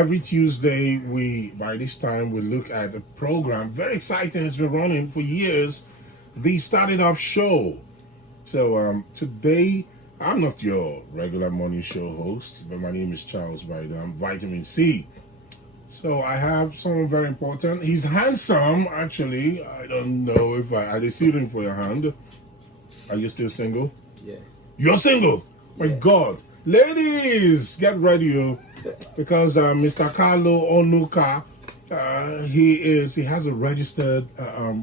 every Tuesday, by this time, we look at a program, very exciting, it's been running for years, the STARTITUP show. So today, I'm not your regular morning show host, but my name is Charles Biden. I'm Vitamin C. So I have someone very important. He's handsome, actually. I don't know if I see ring for your hand. Are you still single? Yeah. You're single? My Yeah. God. Ladies, get ready, because Mr. Carlo Onuka, he has a registered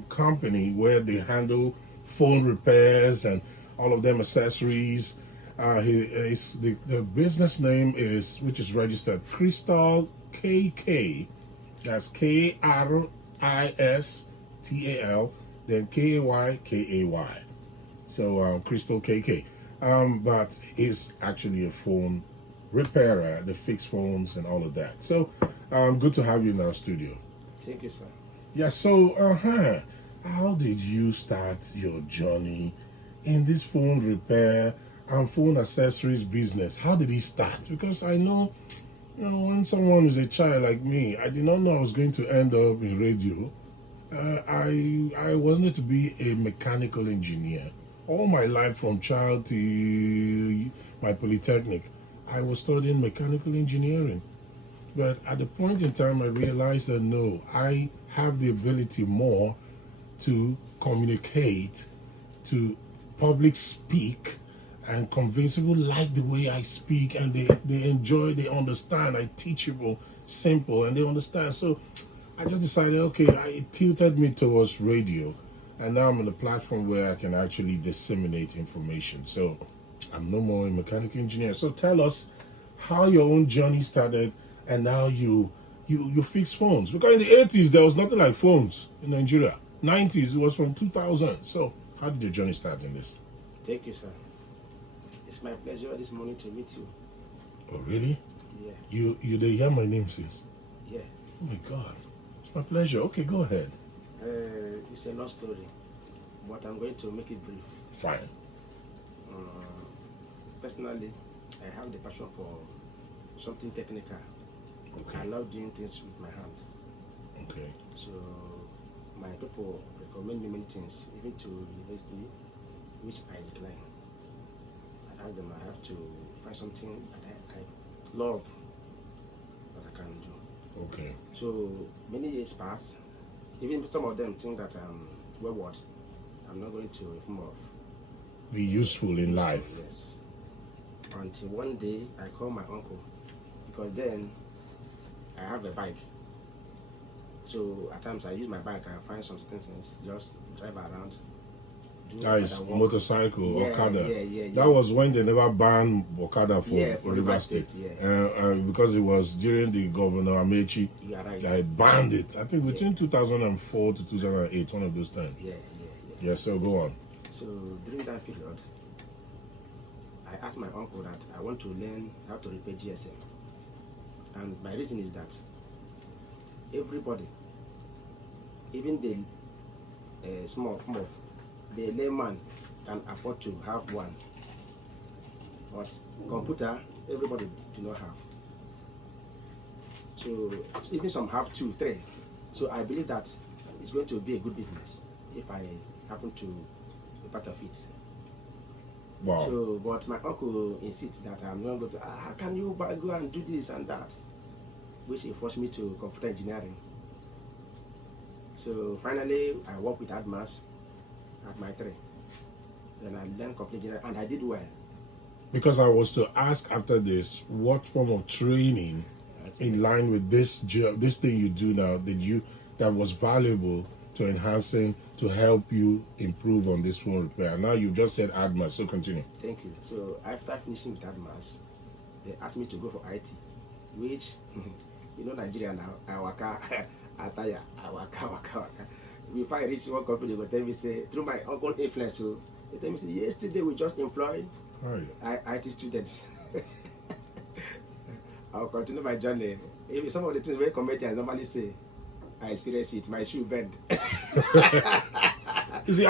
company where they handle phone repairs and all of them accessories. The business name which is registered, Crystal KK. That's KRISTAL, then KAYKAY. So Crystal KK. But he's actually a phone repairer, they fix phones and all of that. So good to have you in our studio. Thank you, sir. Yeah, so how did you start your journey in this phone repair and phone accessories business? How did it start? Because I know, when someone is a child like me, I did not know I was going to end up in radio. I wanted to be a mechanical engineer. All my life, from child to my polytechnic, I was studying mechanical engineering. But at the point in time, I realized that no, I have the ability more to communicate, to public speak, and convince people like the way I speak, and they enjoy, they understand. I teachable, simple, and they understand. So I just decided, okay, it tilted me towards radio. And now I'm on a platform where I can actually disseminate information. So I'm no more a mechanical engineer. So tell us how your own journey started and now you fix phones. Because in the 80s, there was nothing like phones in Nigeria. 90s, it was from 2000. So how did your journey start in this? Thank you, sir. It's my pleasure this morning to meet you. Oh, really? Yeah. You did hear my name since? Yeah. Oh, my God. It's my pleasure. Okay, go ahead. It's a long story, but I'm going to make it brief. Fine. Personally, I have the passion for something technical. Okay. I love doing things with my hand. Okay. So my people recommend me many things, even to university, which I decline. I ask them I have to find something that I love that I can do. Okay. So many years pass. Even some of them think that wayward. I'm not going to form of Be useful in life. Yes. Until one day I call my uncle, because then I have a bike. So at times I use my bike and find some things, just drive around. That is motorcycle, Yeah, Okada. yeah. That was when they never banned Okada for River State. Yeah. Because it was during the Governor Amechi. You are right. I banned it. I think between 2004 to 2008, one of those times. Yeah. Yeah, so go on. So during that period, I asked my uncle that I want to learn how to repair GSM. And my reason is that everybody, even the small the layman can afford to have one, but computer everybody do not have. So even some have 2, 3. So I believe that it's going to be a good business if I happen to be part of it. Wow. So, but my uncle insists that I'm not going to. How can you go and do this and that? Which he forced me to computer engineering. So finally, I worked with Admas at my 3. Then I learned computer engineering, and I did well. Because I was to ask after this, what form of training in line with this job, this thing you do now, that was valuable to enhancing, to help you improve on this phone repair? Now you just said Admas, so continue. Thank you. So after finishing with Admas, they asked me to go for IT, which, Nigeria now, I waka, attire, I waka. Before I reach one company, they will tell me, say, through my uncle influence, so they tell me, say, yesterday we just employed IT students. I'll continue my journey. Even some of the things where comedians normally say, I experience it, my shoe bend. You see,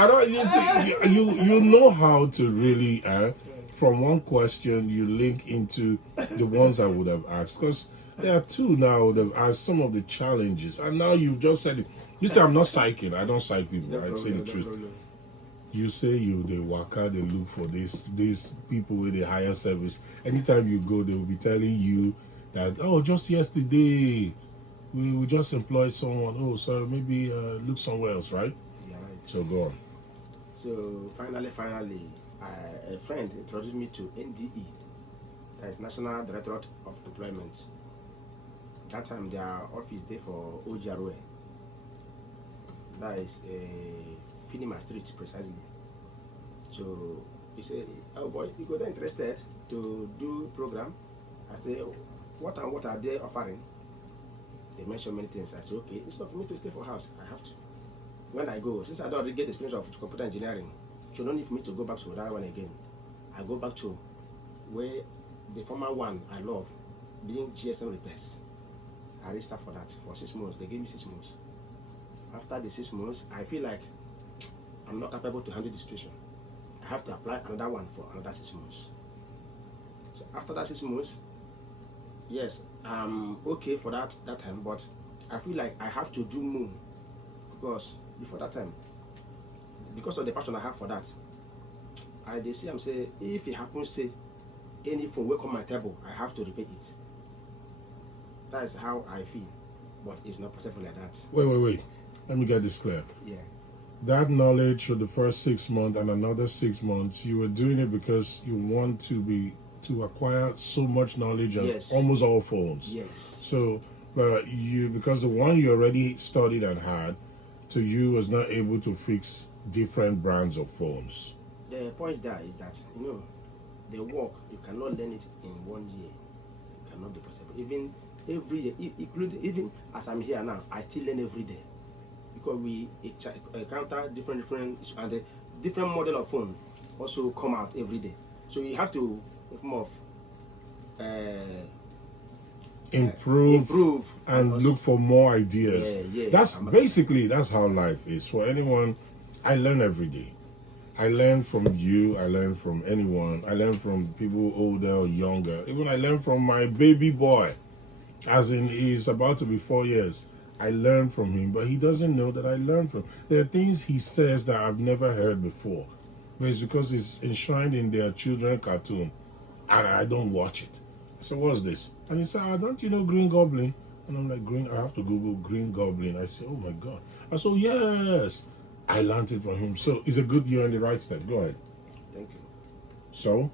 you know how to really, from one question, you link into the ones I would have asked. Because There are two now that are some of the challenges. And now you've just said it. You say I'm not psyching. I don't psych people. No I say the problem, no truth. problem. You say they work out, they look for these people with a higher service. Anytime you go, they will be telling you that, oh, just yesterday we just employed someone. Oh, so maybe look somewhere else, right? Yeah, right. So go on. So finally, a friend introduced me to NDE, that is National Directorate of Employment. That time their office there for OGROA. That is Finima Street precisely. So he said, "Oh boy, you got interested to do program?" I say, what are they offering? They mentioned many things. I said, okay, it's not for me to stay for house. I have to. When I go, since I don't really get experience of computer engineering, so no need for me to go back to that one again. I go back to where the former one I love, being GSM repairs. I registered for that for 6 months. They gave me 6 months. After the 6 months, I feel like I'm not capable to handle the situation. I have to apply another one for another 6 months. So after that 6 months, yes, I'm okay for that time, but I feel like I have to do more, because before that time, because of the passion I have for that, I'm say if it happens, say any phone will come my table, I have to repair it. That is how I feel, but it's not possible like that. Wait. Let me get this clear. Yeah. That knowledge for the first 6 months and another 6 months, you were doing it because you want to acquire so much knowledge on Yes. almost all phones. Yes. So, but because the one you already studied and had, to you was not able to fix different brands of phones. The point there is that, the work, you cannot learn it in 1 year. It cannot be possible. Even every day, including even as I'm here now, I still learn every day, because we encounter different and the different model of phone also come out every day. So you have to more Improve and also look for more ideas. Yeah. That's how life is for anyone. I learn every day. I learn from you. I learn from anyone. I learn from people older or younger. Even I learn from my baby boy, as in he's about to be 4 years. I learn from him, but he doesn't know that I learned from. There are things he says that I've never heard before, but it's because it's enshrined in their children cartoon, and I don't watch it. So what's this? And he said, don't you know Green Goblin? And I'm like, Green, I have to Google Green Goblin. I said, oh my God. I said, yes. I learned it from him. So it's a good, you're on the right step. Go ahead. Thank you. So,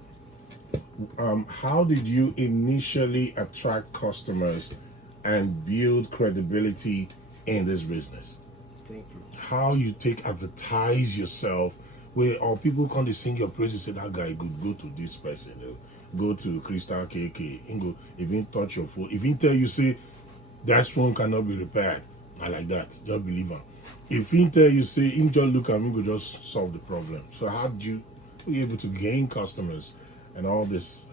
how did you initially attract customers and build credibility in this business? Thank you. How you advertise yourself, where or people come to sing your praises, say that guy good, go to this person, go to Crystal KK, and go, even touch your phone, even tell you say that phone cannot be repaired. I like that. Just believe him. If he tell you say him just look at me, go just solve the problem. So how did you be able to gain customers and all this?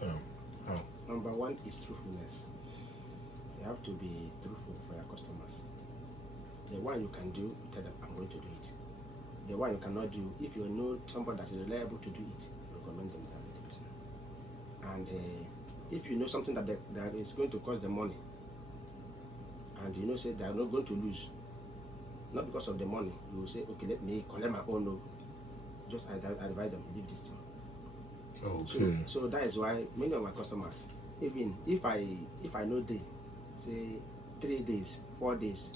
Number one is truthfulness. You have to be truthful for your customers. The one you can do, you tell them, I'm going to do it. The one you cannot do, if you know somebody that's reliable to do it, you recommend them that the person. And if you know something that is going to cost them money, and you know say they are not going to lose, not because of the money, you will say, okay, let me collect my own. No, just I advise them, leave this thing. Okay. So that is why many of my customers, even if I know they say 3 days, 4 days,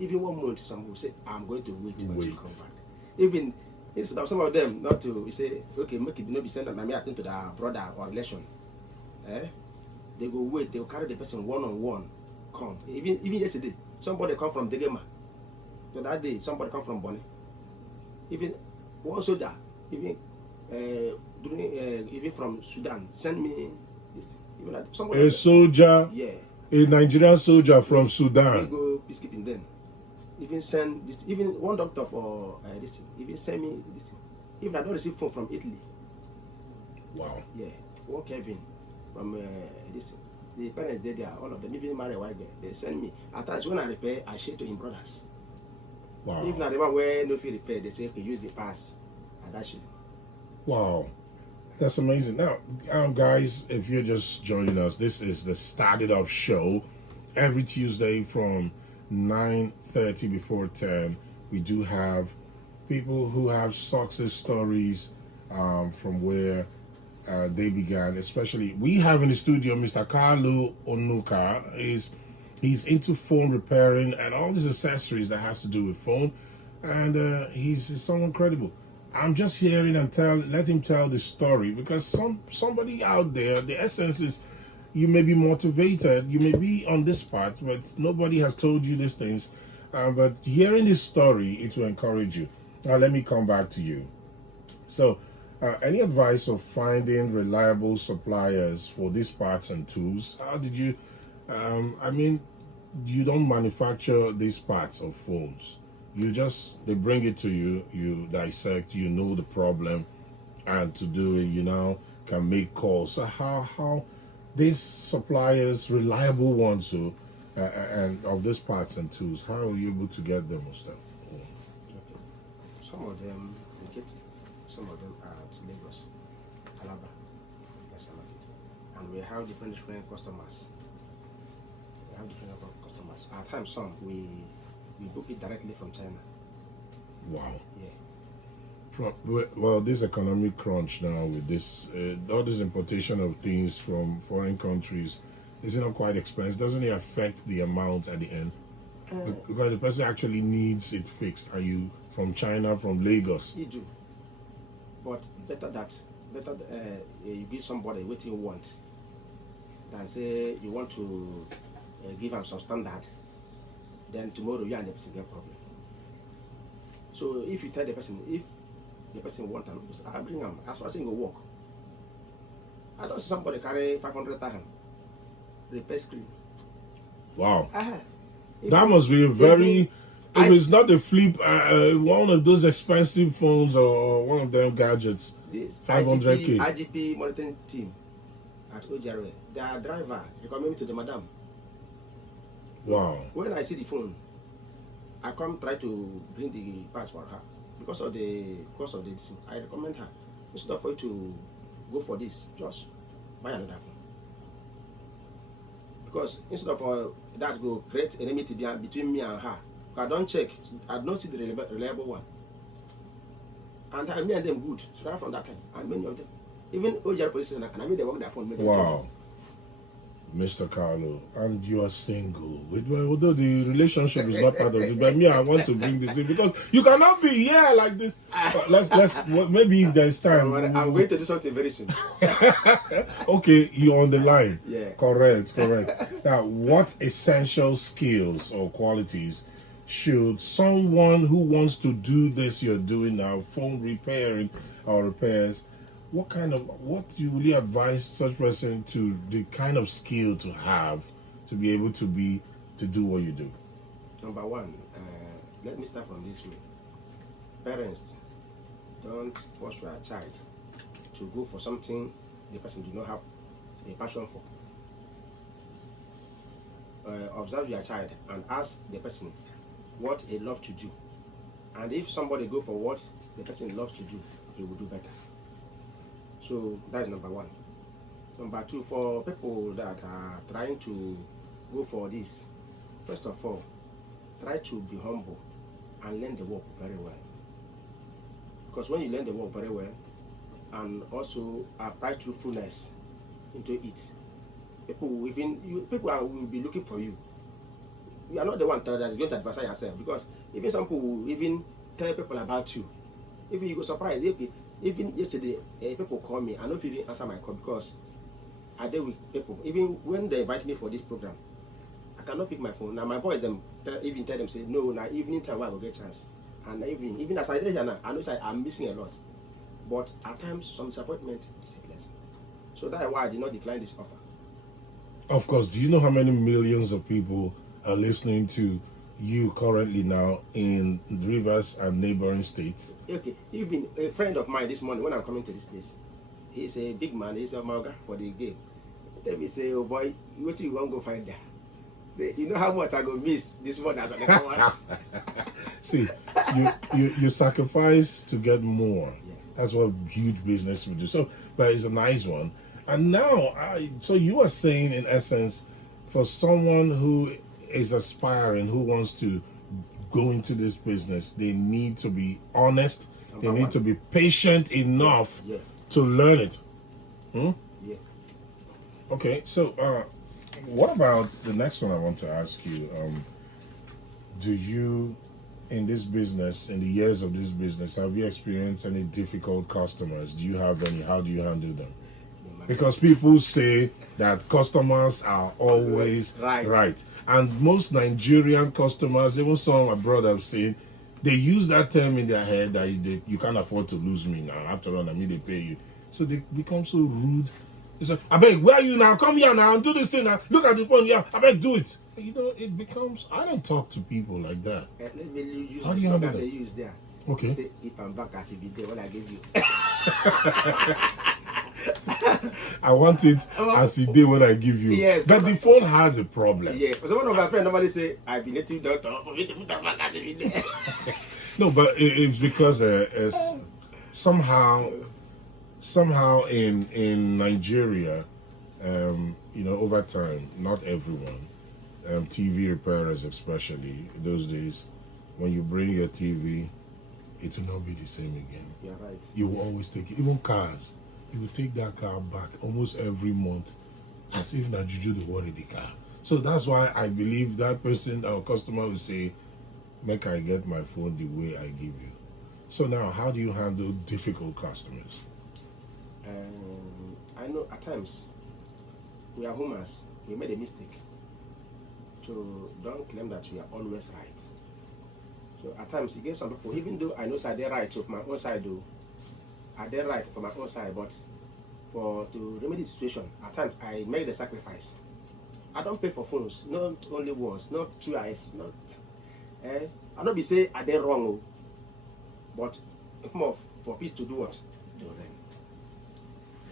even 1 month, some will say I'm going to wait until you come back. Even instead of some of them not to say, okay, make it not be sent and I may attend to their brother or relation. They go wait, they will carry the person one-on-one. Come. Even yesterday, somebody come from Degema. So that day, somebody come from Bonny. Even one soldier, even even from Sudan, send me this. Even like somebody a soldier, yeah, a Nigerian soldier from we Sudan. go peacekeeping then. Even send this. Even one doctor for this thing. Even send me this thing. Even I don't receive phone from Italy. Wow. Yeah, one Kevin from this thing. The parents they there, all of them, even married white girl, they send me. At times when I repair, I share to him brothers. Wow. If not the one where no fee repair, they say okay, use the pass. And that shit. Wow. That's amazing. Now, guys, if you're just joining us, this is the Started Up show every Tuesday from 9:30 before 10, we do have people who have success stories from where they began. Especially, we have in the studio Mr. Carlo Onuka. He's into phone repairing and all these accessories that has to do with phone, and he's someone credible. I'm just hearing and let him tell the story, because somebody out there, the essence is, you may be motivated, you may be on this path, but nobody has told you these things. But hearing this story, it will encourage you. Now, let me come back to you. So, any advice of finding reliable suppliers for these parts and tools? How did you, I mean, you don't manufacture these parts of phones. They bring it to you, you dissect, you know the problem, and to do it, you now can make calls. So how these suppliers, reliable ones, so and of these parts and tools, how are you able to get them or stuff? Okay. Some of them we get, some of them are at Lagos, Alaba, that's the market, and we have different customers. At times, some we book it directly from China. Wow. Yeah. Well, this economic crunch now with this, all this importation of things from foreign countries, is it not quite expensive? Doesn't it affect the amount at the end? Because the person actually needs it fixed. Are you from China, from Lagos? You do. But better you give somebody what you want than say you want to give them some standard, then tomorrow you and the person get problem. So if you tell the person, if the person want them, I bring them as far as it go work. I don't see somebody carry 500,000 repair screen. Wow. That must be a very, if it's not a flip, one of those expensive phones or one of them gadgets, this 500K. IGP monitoring team at Ojarwe, their driver recommend me to the madam. Wow. When I see the phone, I come try to bring the parts for her. Because of the cost of this, I recommend her, instead of for you to go for this, just buy another phone. Because instead of that go create enmity between me and her, I don't check, I don't see the reliable one. And me and them good, so right from that time, and many of them, even OJR police, and I mean they work their phone. Wow. Mr. Carlo, and you are single. Although the relationship is not part of it, but me, I want to bring this in because you cannot be here like this. Let's maybe if there's time. I'm going to do something very soon. Okay, you're on the line. Yeah. Correct. Now, what essential skills or qualities should someone who wants to do this you're doing now, phone repairing or repairs, what do you really advise such person to, the kind of skill to have to be able to do what you do? Number one, let me start from this way. Parents, don't force your child to go for something the person do not have a passion for. Observe your child and ask the person what he loves to do. And if somebody go for what the person loves to do, he will do better. So that is number one. Number two, for people that are trying to go for this, first of all, try to be humble and learn the work very well. Because when you learn the work very well, and also apply truthfulness into it, people will be looking for you. You are not the one that is going to advise yourself, because even some people will even tell people about you. Even you go surprised. Even yesterday, people call me. I don't even answer my call because I deal with people. Even when they invite me for this program, I cannot pick my phone. Now my boys even tell them, say no, now evening time I will get chance. And even as I did here now, I know I'm missing a lot. But at times some disappointment is a blessing. So that's why I did not decline this offer. Of course. Do you know how many millions of people are listening to you currently now in Rivers and neighboring states? Okay, even a friend of mine this morning when I'm coming to this place, he's a big man, he's a Malga for the game. Tell me, say, oh boy, what do you want to go find there? Say, you know how much I go miss this one as an See, you sacrifice to get more. Yeah. That's what huge business would do. So, but it's a nice one. And now, so you are saying in essence, for someone who is aspiring, who wants to go into this business, they need to be honest. They need to be patient enough to learn it. Yeah. Okay, so what about the next one I want to ask you? Do you, in this business, in the years of this business, have you experienced any difficult customers? Do you have any? How do you handle them? Because people say that customers are always right. And most Nigerian customers, even some abroad, I've seen, they use that term in their head that you can't afford to lose me now. After all, I mean, they pay you. So they become so rude. They say, I beg, where are you now? Come here now and do this thing now. Look at the phone. Yeah, I beg, do it. You know, it becomes, I don't talk to people like that. Let me use How do the you handle slogan that? they use there. Okay. Say, if I'm back as a video, what I gave you. I want it as it did when I give you. Yes. But the phone has a problem. Yeah. So one of my friends normally say, I've been native doctor. No, but it's because it's somehow in Nigeria, you know, over time, not everyone, TV repairers especially those days, when you bring your TV, it will not be the same again. You're right. You will always take it. Even cars, you will take that car back almost every month, as if na juju they wanted the car. So that's why I believe that person, our customer, will say, "Make I get my phone the way I give you." So now, how do you handle difficult customers? I know at times we are humans. We made a mistake. So don't claim that we are always right. So at times you get some people, even though I know say they're right, so from my own side though, are they right from my own side, but to remedy the situation, at times I make the sacrifice. I don't pay for phones, not only once, not twice, not I don't be say are they wrong, but more for peace to do what? Do them.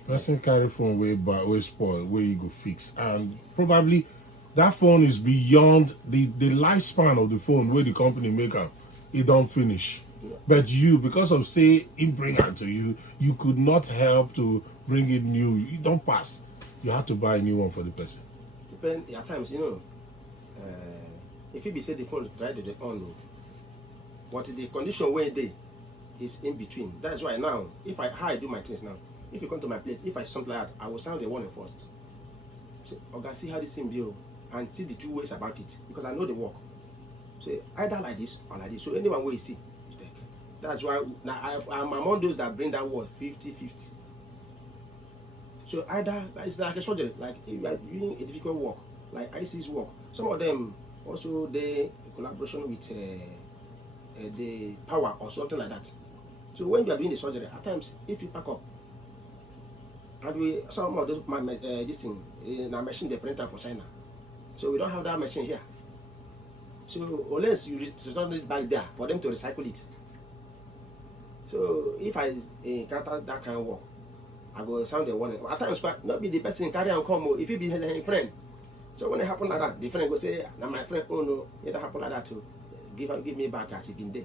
Person carry phone way back, way spoil, where you go fix, and probably that phone is beyond the lifespan of the phone where the company make am. It don't finish. Yeah. But you, because of say him bring it to you, you could not help to bring it new. You don't pass. You have to buy a new one for the person. Depend at times, you know. If you be say the phone try to the on, but the condition where they is in between. That's why now, if how I do my things now, if you come to my place, if I something like that, I will sound the warning first. So okay, see how this thing be, and see the two ways about it, because I know the work. So either like this or like this. So anyone will see, you take. That's why now I'm among those that bring that word 50-50. So either it's like a surgery, like if you are doing a difficult work, like IC's work. Some of them also they collaboration with the power or something like that. So when you are doing the surgery, at times if you pack up, and we some of those this thing now machine the printer for China, so we don't have that machine here. So unless you return it back there for them to recycle it. So if I encounter that kind of work, I go sound the warning. At times, not be the person carry and come. If it be a friend, so when it happen like that, the friend go say, "Now my friend, oh no, it happen like that too. Give me back as it been there."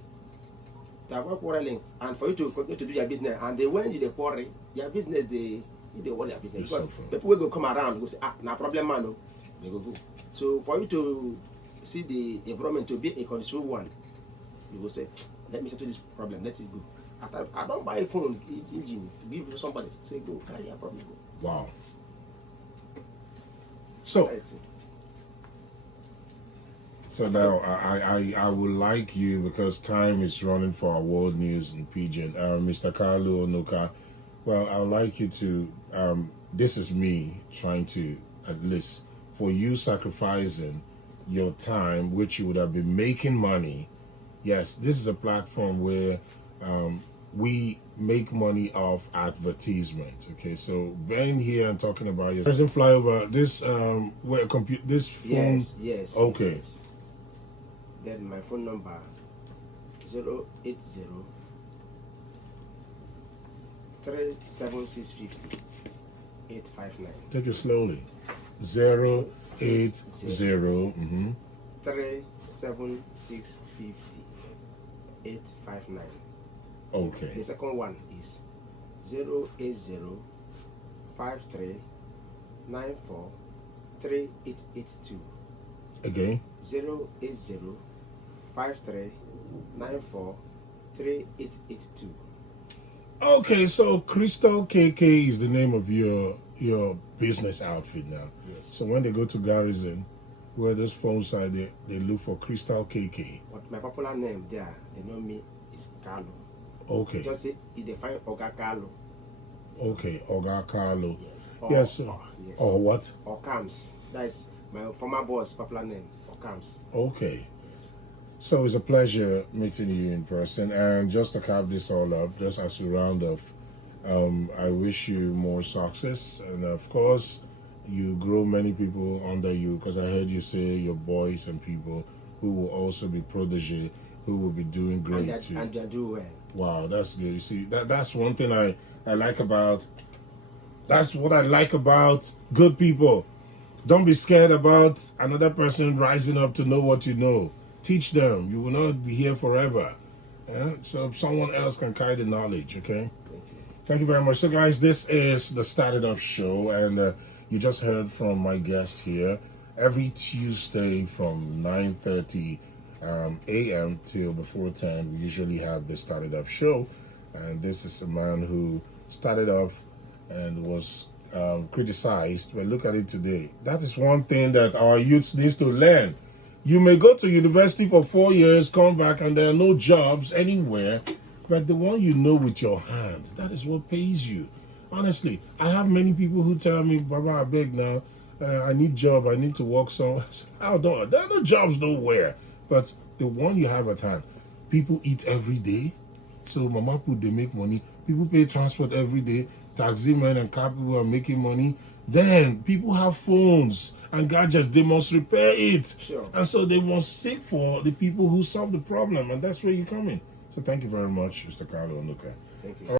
To avoid quarreling and for you to continue to do your business, and they when you the quarrel, your business they want their business because people will go come around go say, "No problem, man." No, they go go. So for you to see the environment to be a conducive one, you will say, "Let me settle this problem. Let it go." I don't buy a phone engine to give to somebody. Say go carry a problem. Go. Wow. So now I would like you, because time is running for our world news in Pidgin. Mr. Carlo Onoka, well, I would like you to. This is me trying to, at least for you, sacrificing your time, which you would have been making money. Yes, this is a platform where we make money off advertisement. Okay, so being here and talking about your present flyover, this where this phone. Yes. Okay. Yes. Then my phone number 080 37650 859. Take it slowly. 080 37650 859. Okay. The second one is 080 5394 3882. Again. 080 5394 3882. Okay, so Crystal KK is the name of your business outfit now. Yes. So when they go to Garrison, where those phones are, they look for Crystal KK. But my popular name there, they know me, is Carlo. Okay. Just say you define Oga Carlo. Okay, Oga Carlo. Yes. Yes. Yes. Or what? Okams. That is my former boss' popular name. Okams. Okay. Yes. So it's a pleasure meeting you in person. And just to cap this all up, just as we round off, I wish you more success. And of course, you grow many people under you, because I heard you say your boys and people who will also be protege, who will be doing great too. And they do well. Wow, that's good. You see, that's one thing I like about, that's what I like about good people. Don't be scared about another person rising up to know what you know. Teach them. You will not be here forever. Yeah? So someone else can carry the knowledge, okay? Thank you. Thank you very much. So guys, this is the STARTITUP show, and you just heard from my guest here. Every Tuesday from 9:30 a.m. till before 10, we usually have the STARTITUP show. And this is a man who started off and was criticized. But look at it today. That is one thing that our youth needs to learn. You may go to university for 4 years, come back, and there are no jobs anywhere. But the one you know with your hands, that is what pays you. Honestly, I have many people who tell me, Baba, I beg now, I need job, I need to work somewhere. There are no jobs nowhere. But the one you have at hand, people eat every day. So mama put, they make money. People pay transport every day. Taxi men and car people are making money. Then people have phones and gadgets. They must repair it. Sure. And so they must seek for the people who solve the problem. And that's where you come in. So thank you very much, Mr. Carlo Onuka. Thank you.